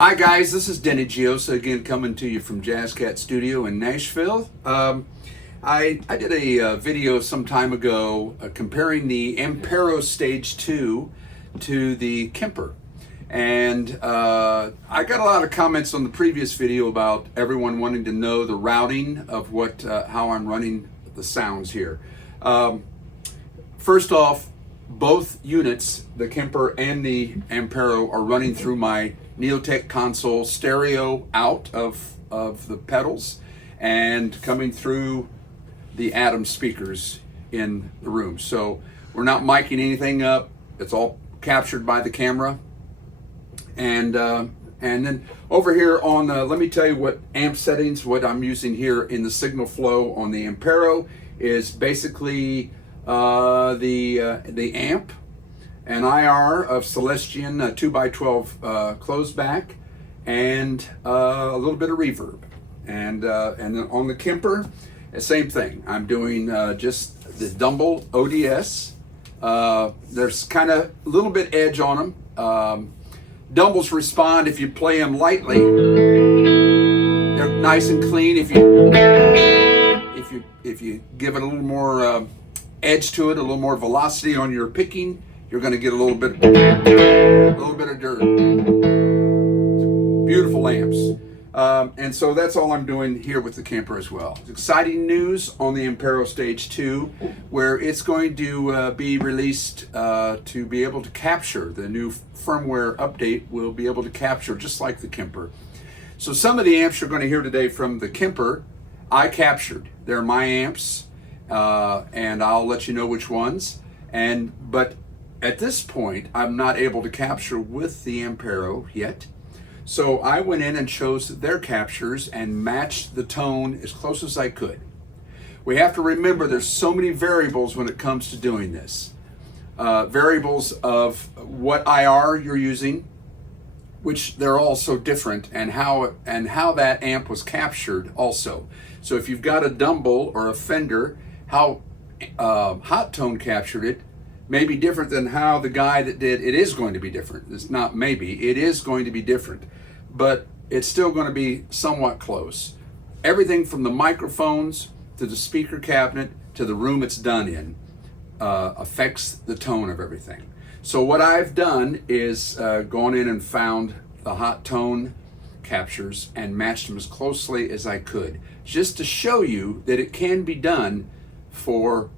Hi guys, this is Denny Jiosa again coming to you from Jazz Cat Studio in Nashville. I did a video some time ago comparing the AMPERO Stage 2 to the KEMPER. And I got a lot of comments on the previous video about everyone wanting to know the routing of how I'm running the sounds here. First off, both units, the KEMPER and the AMPERO, are running through my Neotech console stereo out of the pedals and coming through the Atom speakers in the room. So we're not miking anything up. It's all captured by the camera. And then over here on, let me tell you what amp settings, what I'm using here in the signal flow on the AMPERO is basically the amp, an IR of Celestion 2x12 closed back, and a little bit of reverb. And then on the KEMPER, same thing. I'm doing just the Dumble ODS. There's kind of a little bit edge on them. Dumbles respond if you play them lightly. They're nice and clean. If you give it a little more edge to it, a little more velocity on your picking, you're going to get a little bit of dirt. Beautiful amps. And so that's all I'm doing here with the KEMPER as well. It's exciting news on the AMPERO Stage 2, where it's going to be released to be able to capture. The new firmware update will be able to capture just like the KEMPER. So some of the amps you're going to hear today from the KEMPER, I captured. They're my amps, and I'll let you know which ones. But at this point, I'm not able to capture with the AMPERO yet. So I went in and chose their captures and matched the tone as close as I could. We have to remember there's so many variables when it comes to doing this. Variables of what IR you're using, which they're all so different, and how that amp was captured also. So if you've got a Dumble or a Fender, how hot tone captured it may be different than how the guy that did it is going to be different. It's not maybe, it is going to be different, but it's still going to be somewhat close. Everything from the microphones to the speaker cabinet to the room it's done in affects the tone of everything. So what I've done is gone in and found the hot tone captures and matched them as closely as I could, just to show you that it can be done for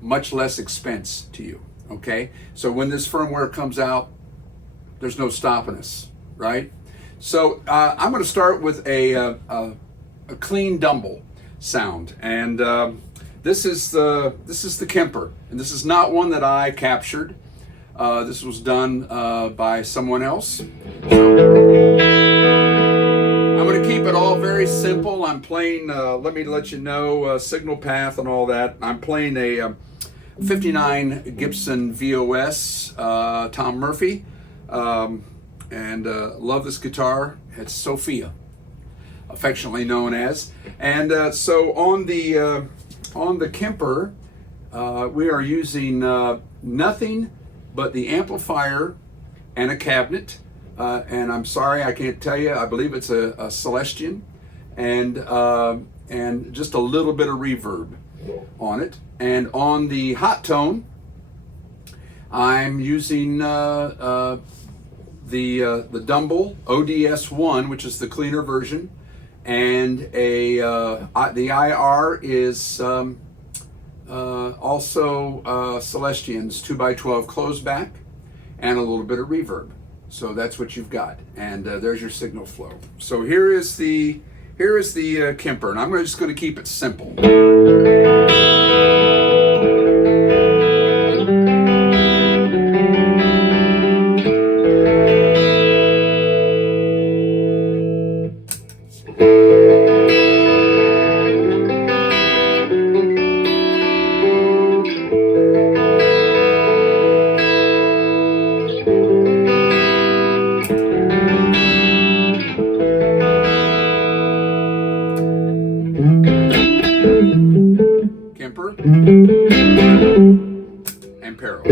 much less expense to you. Okay, so when this firmware comes out, there's no stopping us, right? So I'm going to start with a clean Dumble sound, and this is the KEMPER, and this is not one that I captured. This was done by someone else. So I'm going to keep it all very simple. I'm playing. Let me let you know signal path and all that. I'm playing a 59 Gibson VOS, Tom Murphy, and love this guitar. It's Sophia, affectionately known as. And so on the KEMPER, we are using nothing but the amplifier and a cabinet. And I'm sorry, I can't tell you. I believe it's a Celestion, and just a little bit of reverb on it. And on the hot tone, I'm using the Dumble ODS 1, which is the cleaner version, and the IR is also Celestion's 2x12 closed back, and a little bit of reverb. So that's what you've got, and there's your signal flow. So here is the KEMPER, and I'm just going to keep it simple. KEMPER, AMPERO.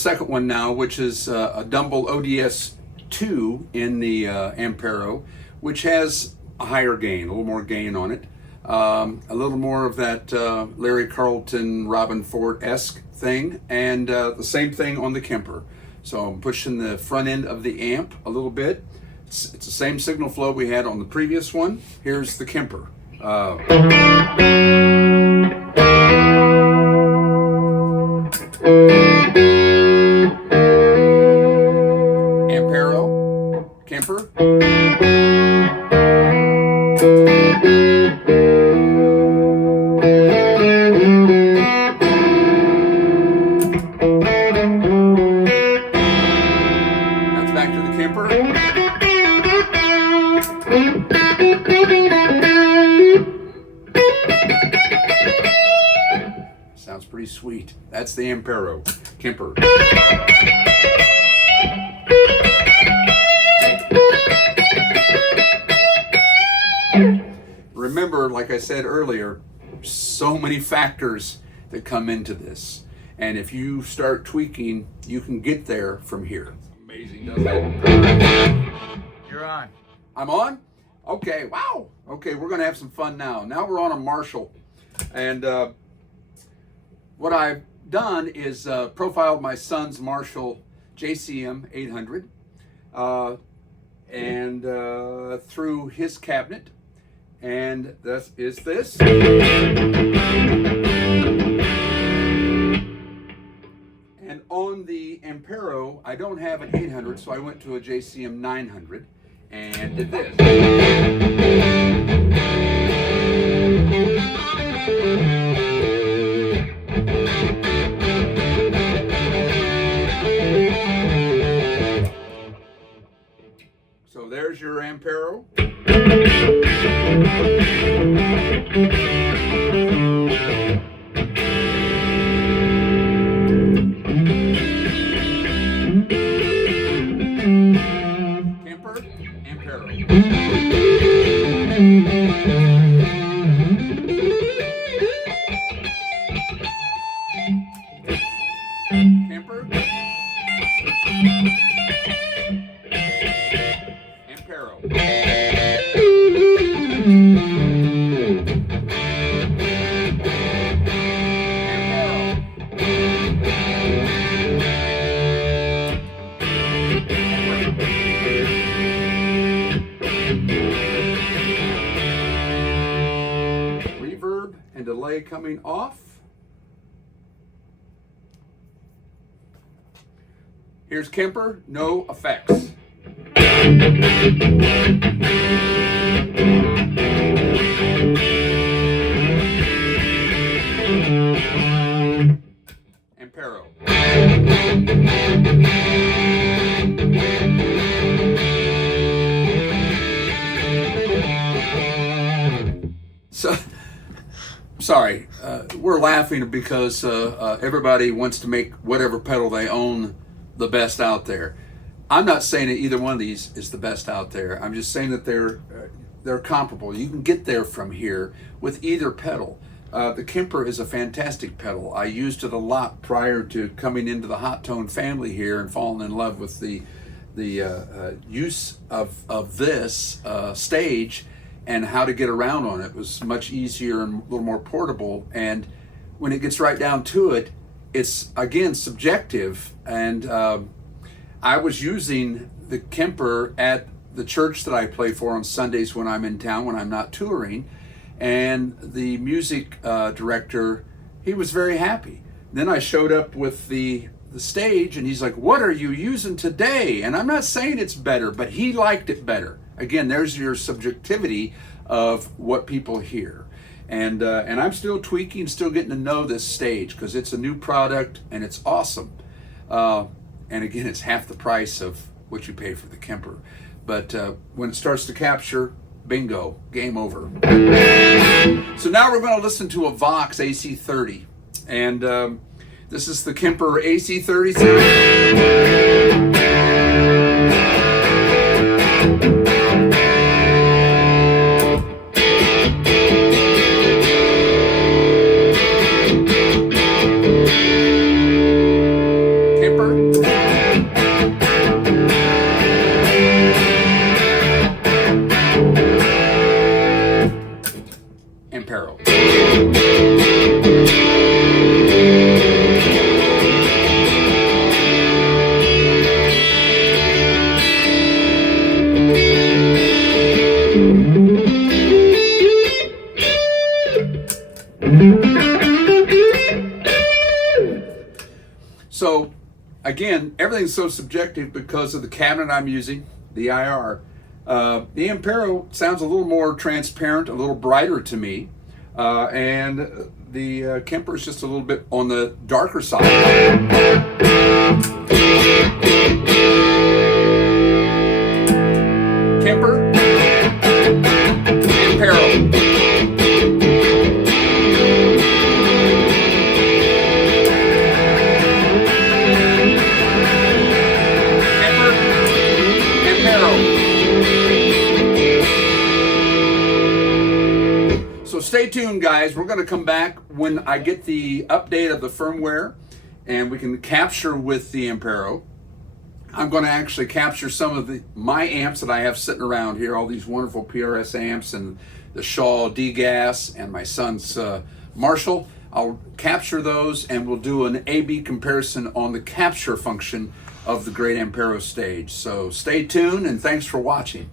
second one now, which is a Dumble ODS 2 in the AMPERO, which has a higher gain, a little more gain on it. A little more of that Larry Carlton, Robin Ford-esque thing, and the same thing on the KEMPER. So I'm pushing the front end of the amp a little bit. It's the same signal flow we had on the previous one. Here's the KEMPER. AMPERO, KEMPER. That's back to the KEMPER. Sounds pretty sweet. That's the AMPERO, KEMPER. Remember, like I said earlier, so many factors that come into this. And if you start tweaking, you can get there from here. Amazing, doesn't it? You're on. I'm on? Okay, wow. Okay, we're gonna have some fun now. Now we're on a Marshall. And what I've done is profiled my son's Marshall JCM 800 and through his cabinet. And this is this. And on the AMPERO, I don't have an 800, so I went to a JCM 900 and did this. So there's your AMPERO. KEMPER, AMPERO. KEMPER, AMPERO. Reverb and delay coming off. Here's KEMPER, no effects. AMPERO. So, sorry, we're laughing because everybody wants to make whatever pedal they own the best out there. I'm not saying that either one of these is the best out there. I'm just saying that they're comparable. You can get there from here with either pedal. The KEMPER is a fantastic pedal. I used it a lot prior to coming into the hot tone family here and falling in love with the use of this stage and how to get around on it. It was much easier and a little more portable. And when it gets right down to it, it's again subjective. And I was using the KEMPER at the church that I play for on Sundays when I'm in town, when I'm not touring. And the music director, he was very happy. Then I showed up with the stage and he's like, "What are you using today?" And I'm not saying it's better, but he liked it better. Again, there's your subjectivity of what people hear. And I'm still tweaking, still getting to know this stage because it's a new product and it's awesome. And again, it's half the price of what you pay for the KEMPER. But when it starts to capture, bingo, game over. So now we're going to listen to a Vox AC30. And this is the KEMPER AC30 series. KEMPER. So again, everything's so subjective because of the cabinet I'm using, the IR. The AMPERO sounds a little more transparent, a little brighter to me, and the KEMPER is just a little bit on the darker side. KEMPER, AMPERO. Stay tuned, guys. We're going to come back when I get the update of the firmware and we can capture with the AMPERO. I'm going to actually capture some of my amps that I have sitting around here, all these wonderful PRS amps and the Shaw D-Gas and my son's Marshall. I'll capture those and we'll do an A-B comparison on the capture function of the great AMPERO stage. So stay tuned and thanks for watching.